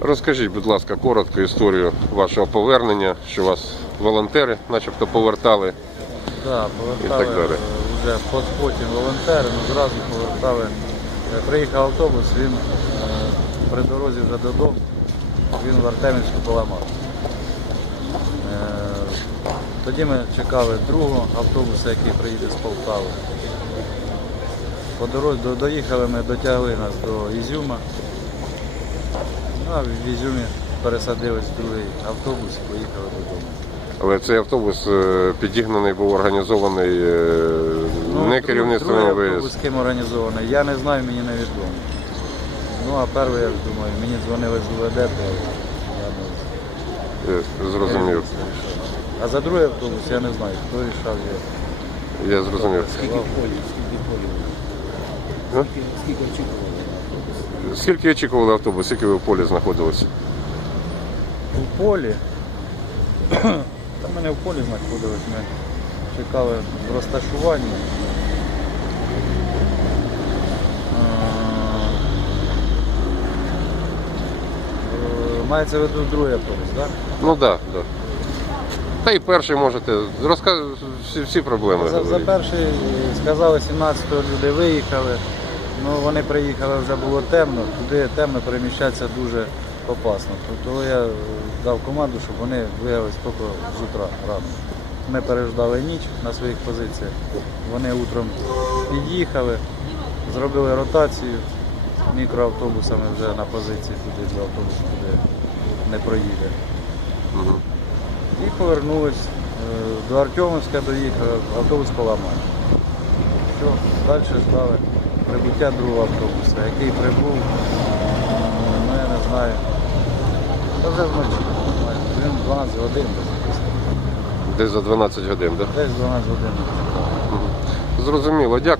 Розкажіть, будь ласка, коротко історію вашого повернення, що вас волонтери начебто повертали. Да, повертали І так далі. е, вже по- потім волонтери, ну зразу повертали. Е, Приїхав автобус, він е, при дорозі вже додому, він в Артемівську поламав. Тоді ми чекали другого автобуса, який приїде з Полтави. По дорозі до- доїхали ми, дотягли нас до Ізюма. Ну, а в Ізюмі пересадились в другий автобус і поїхали додому. Але цей автобус е, підігнаний був організований е, не друг- керівництвом Ну, другий автобус МВС. ким організований. Я не знаю, мені не відомо. Ну а перший, я ж думаю, мені дзвонили з УВД, то я не Е, Зрозумів. А за другий автобус я не знаю, хто рішав його. Я зрозумів. Скільки полів, скільки полів? Ну? Скільки, очікували? Скільки очікували автобус, скільки ви в полі знаходилися? У полі. Та ми не в полі знаходились, ми чекали в розташуванні. Е, Мається в виду другий автобус, так? Ну так, да, да. Та і перший можете. Розказ... Всі, всі проблеми. За, за перший сказали 17 люди виїхали. Ну вони приїхали, вже було темно, туди темно переміщатися дуже опасно. Тому я е, дав команду, щоб вони виявилися тільки з утра рано. Ми переждали ніч на своїх позиціях. Вони утром під'їхали, зробили ротацію мікроавтобусами вже на позиції туди, до автобусу туди не проїде. Мгм. І повернулись е, до Артемовська доїхали, автобус поламав. Все, далі ждали прибуття другого автобуса, який прибув, ну я не знаю. Та вже вночі, він 12 годин десь. Десь за 12 годин, так? Десь 12 годин. Зрозуміло, дякую.